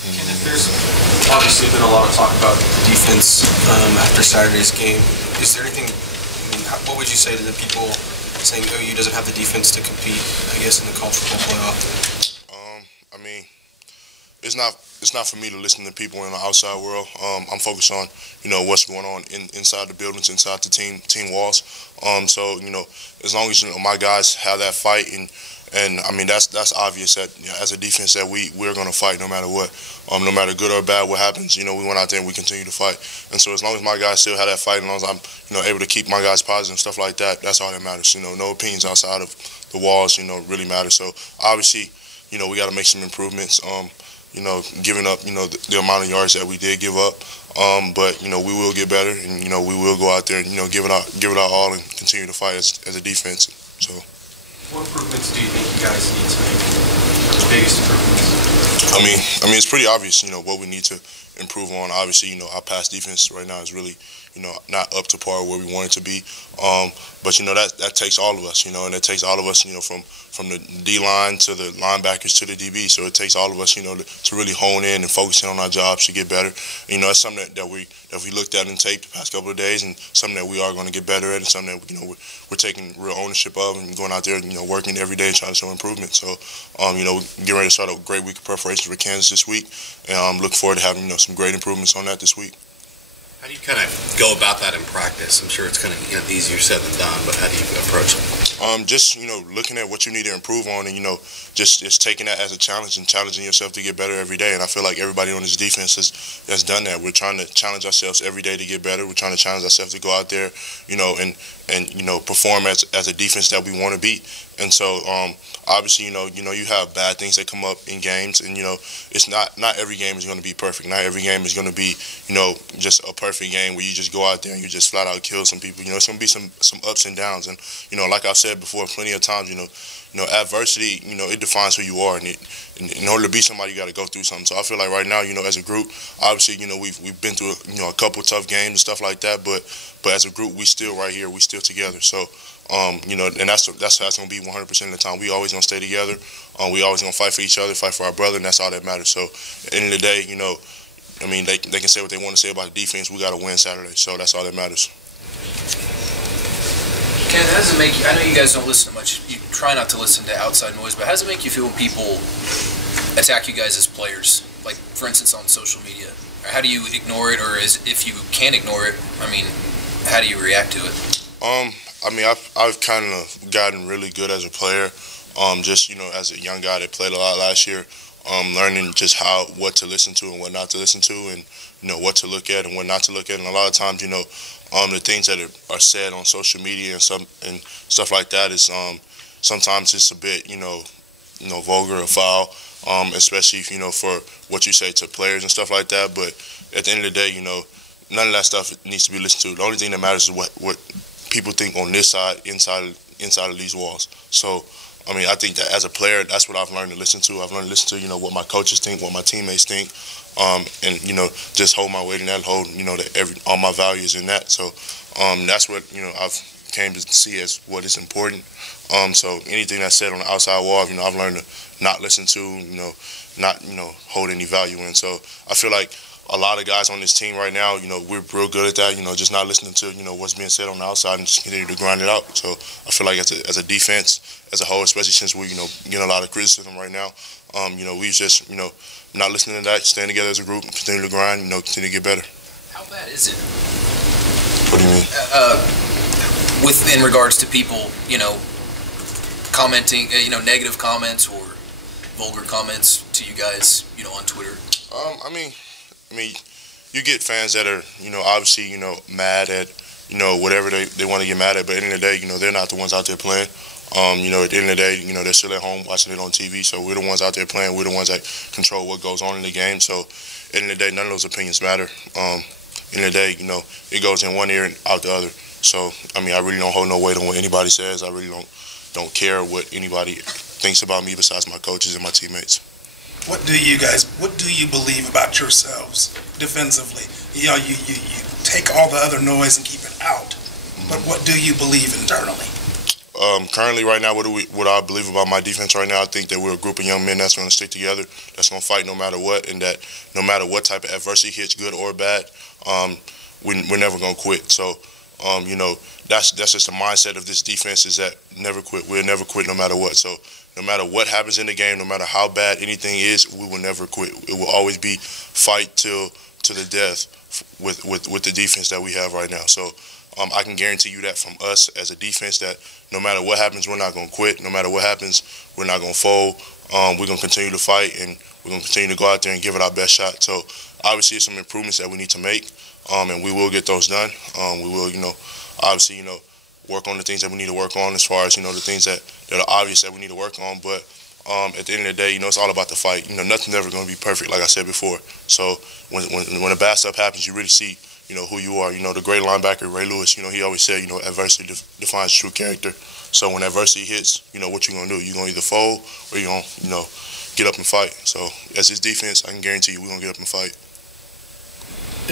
Kenneth, there's obviously been a lot of talk about defense after Saturday's game. Is there anything, what would you say to the people saying OU doesn't have the defense to compete, I guess, in the college football playoff? It's not for me to listen to people in the outside world. I'm focused on, what's going on inside the buildings, inside the team walls. So, as long as, my guys have that fight and that's obvious that as a defense that we're going to fight no matter what. No matter good or bad what happens, we went out there and we continue to fight. And so as long as my guys still have that fight, and as long as I'm, able to keep my guys positive and stuff like that, that's all that matters. No opinions outside of the walls, really matter. So obviously, we got to make some improvements. Giving up, the amount of yards that we did give up. But, we will get better and, we will go out there and, give it our all and continue to fight as a defense. So. What improvements do you think you guys need to make? The biggest improvements? It's pretty obvious, what we need to improve on. Obviously, our pass defense right now is really, not up to par where we want it to be. But that takes all of us, and it takes all of us, from the D-line to the linebackers to the DB. So it takes all of us, to really hone in and focus in on our jobs to get better. That's something that we looked at in tape the past couple of days, and something that we are going to get better at, and something that we're taking real ownership of, and going out there, working every day and trying to show improvement. So, getting ready to start a great week of preparations for Kansas this week, and I'm looking forward to having some great improvements on that this week. How do you kind of go about that in practice? I'm sure it's kind of easier said than done, but how do you approach it? Just looking at what you need to improve on, and just taking that as a challenge and challenging yourself to get better every day. And I feel like everybody on this defense has done that. We're trying to challenge ourselves every day to get better. We're trying to challenge ourselves to go out there, and perform as a defense that we want to be. And so, obviously, you have bad things that come up in games, and it's not every game is going to be perfect. Not every game is going to be, just a perfect game where you just go out there and you just flat out kill some people. It's going to be some ups and downs, and like I've said before, plenty of times, adversity, it defines who you are, and in order to be somebody, you got to go through something. So I feel like right now, as a group, obviously, we've been through a couple tough games and stuff like that, but as a group, we still right here, we still together. So. And that's how it's going to be 100% of the time. We always going to stay together. We always going to fight for each other, fight for our brother, and that's all that matters. So at the end of the day, they can say what they want to say about defense. We got to win Saturday, so that's all that matters. Ken, how does it make you, I know you guys don't listen to much, you try not to listen to outside noise, but how does it make you feel when people attack you guys as players? Like, for instance, on social media. How do you ignore it, or if you can't ignore it, how do you react to it? I've kind of gotten really good as a player, just, as a young guy that played a lot last year, learning just what to listen to and what not to listen to, and, what to look at and what not to look at. And a lot of times, the things that are said on social media and stuff like that is sometimes it's a bit, vulgar or foul, especially, for what you say to players and stuff like that. But at the end of the day, none of that stuff needs to be listened to. The only thing that matters is what people think on this side, inside of these walls. So, I think that as a player, that's what I've learned to listen to. I've learned to listen to, what my coaches think, what my teammates think, and, just hold my weight in that, hold, all my values in that. So, that's what, I've came to see as what is important. So anything that's said on the outside wall, I've learned to not listen to, not, hold any value in. So I feel like a lot of guys on this team right now, we're real good at that, just not listening to, what's being said on the outside and just continue to grind it out. So I feel like as a defense, as a whole, especially since we're, getting a lot of criticism right now, we just, not listening to that, staying together as a group, continue to grind, continue to get better. How bad is it? What do you mean? In regards to people, commenting, negative comments or vulgar comments to you guys, on Twitter? You get fans that are, obviously, mad at, whatever they want to get mad at. But at the end of the day, they're not the ones out there playing. At the end of the day, they're still at home watching it on TV. So we're the ones out there playing. We're the ones that control what goes on in the game. So at the end of the day, none of those opinions matter. At the end of the day, it goes in one ear and out the other. So, I really don't hold no weight on what anybody says. I really don't care what anybody thinks about me besides my coaches and my teammates. What do you believe about yourselves defensively? You take all the other noise and keep it out. But what do you believe internally? Currently, right now, what I believe about my defense right now, I think that we're a group of young men that's going to stick together, that's going to fight no matter what, and that no matter what type of adversity hits, good or bad, we're never going to quit. So, that's just the mindset of this defense, is that never quit. We'll never quit no matter what. So no matter what happens in the game, no matter how bad anything is, we will never quit. It will always be fight to the death with the defense that we have right now. So I can guarantee you that from us as a defense, that no matter what happens, we're not going to quit. No matter what happens, we're not going to fold. We're going to continue to fight, and we're going to continue to go out there and give it our best shot. So obviously, there's some improvements that we need to make, and we will get those done. We will, obviously, work on the things that we need to work on, as far as, the things that are obvious that we need to work on. But at the end of the day, it's all about the fight. Nothing's ever going to be perfect, like I said before. So when the bad stuff happens, you really see, who you are. The great linebacker, Ray Lewis, he always said, adversity defines true character. So when adversity hits, what you're going to do? You're going to either fold, or you're going to, get up and fight. So as his defense, I can guarantee you we're going to get up and fight.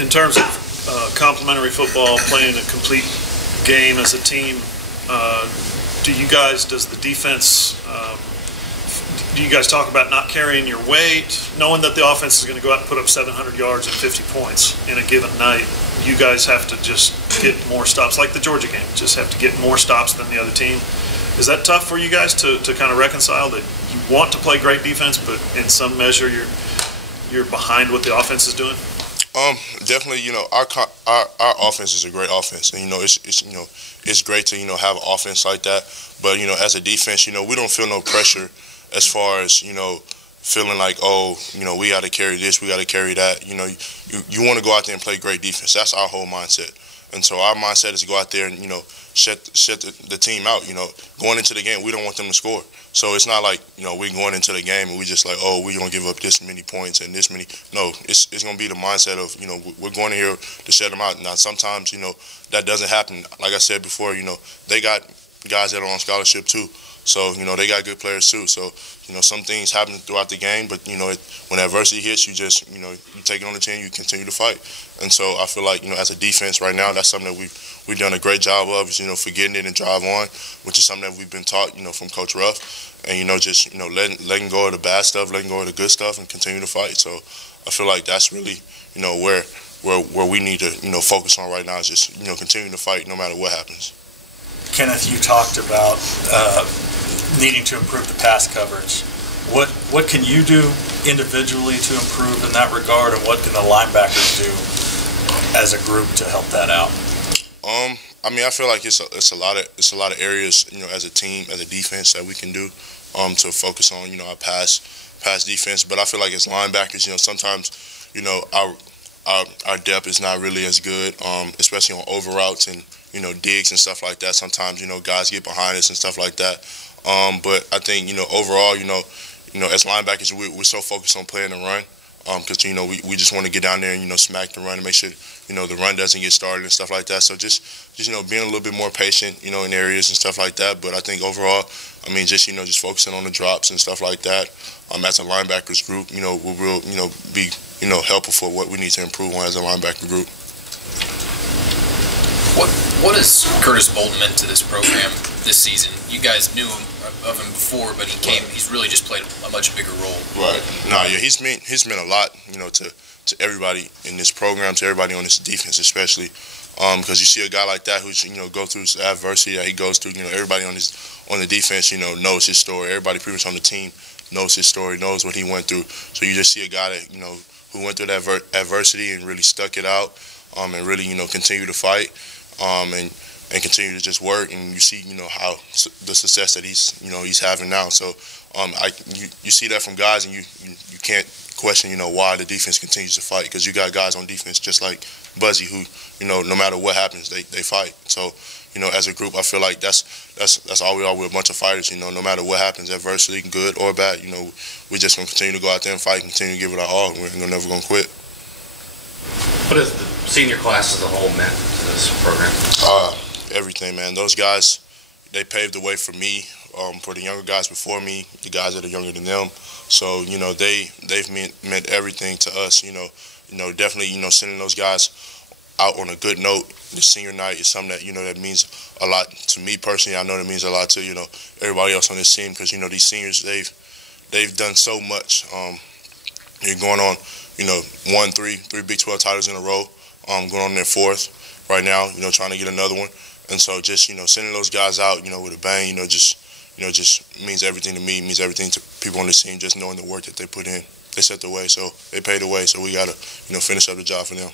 In terms of complementary football, playing a complete game as a team, does the defense, do you guys talk about not carrying your weight, knowing that the offense is going to go out and put up 700 yards and 50 points in a given night? You guys have to just get more stops, like the Georgia game, just have to get more stops than the other team. Is that tough for you guys to kind of reconcile, that you want to play great defense, but in some measure you're behind what the offense is doing? Definitely, our offense is a great offense, and it's great to have an offense like that. But as a defense, we don't feel no pressure as far as feeling like, we got to carry this, we got to carry that. You want to go out there and play great defense. That's our whole mindset. And so our mindset is to go out there and shut the team out. Going into the game, we don't want them to score. So it's not like, we're going into the game and we just like, we're going to give up this many points and this many. No, it's going to be the mindset of, we're going in here to shut them out. Now, sometimes, that doesn't happen. Like I said before, they got guys that are on scholarship too. So, they got good players too. So, some things happen throughout the game, but, when adversity hits, you just, you take it on the chin, you continue to fight. And so I feel like, as a defense right now, that's something that we've done a great job of, is, forgetting it and drive on, which is something that we've been taught, from Coach Ruff. And, just, letting go of the bad stuff, letting go of the good stuff, and continue to fight. So I feel like that's really, where we need to, focus on right now, is just, continuing to fight no matter what happens. Kenneth, you talked about needing to improve the pass coverage. What can you do individually to improve in that regard, and what can the linebackers do as a group to help that out? I feel like it's a lot of areas, as a team, as a defense, that we can do to focus on, our pass defense. But I feel like as linebackers, sometimes, our depth is not really as good, especially on over routes and digs and stuff like that. Sometimes, guys get behind us and stuff like that. But I think, overall, as linebackers, we're so focused on playing the run, because, we just want to get down there and, smack the run and make sure, the run doesn't get started and stuff like that. So just being a little bit more patient, in areas and stuff like that. But I think overall, just focusing on the drops and stuff like that, as a linebackers group, will be, helpful for what we need to improve on as a linebacker group. What has Curtis Bolton meant to this program this season? You guys knew of him before, but he's really just played a much bigger role. Right. No, yeah, he's meant a lot, to everybody in this program, to everybody on this defense especially, because you see a guy like that who's, go through this adversity that he goes through. Everybody on the defense, knows his story. Everybody pretty much on the team knows his story, knows what he went through. So you just see a guy that, who went through that adversity and really stuck it out, and really, continue to fight. And continue to just work, and you see, how the success that he's having now. So, you see that from guys, and you can't question, why the defense continues to fight, because you got guys on defense just like Buzzy who, no matter what happens, they fight. So, as a group, I feel like that's all we are. We're a bunch of fighters. No matter what happens, adversity, good or bad, we're just gonna continue to go out there and fight, and continue to give it our all, and we're never gonna quit. What has the senior class as a whole meant to this program? Everything, man. Those guys, they paved the way for me, for the younger guys before me, the guys that are younger than them. So, they've meant everything to us. Definitely, sending those guys out on a good note. The senior night is something that, that means a lot to me personally. I know that means a lot to, everybody else on this team, because, these seniors, they've done so much. You're going on, won three Big 12 titles in a row, going on their fourth right now, trying to get another one. And so just, sending those guys out, with a bang, just means everything to me, means everything to people on this team, just knowing the work that they put in. They set the way, so they paid the way, so we got to, finish up the job for them.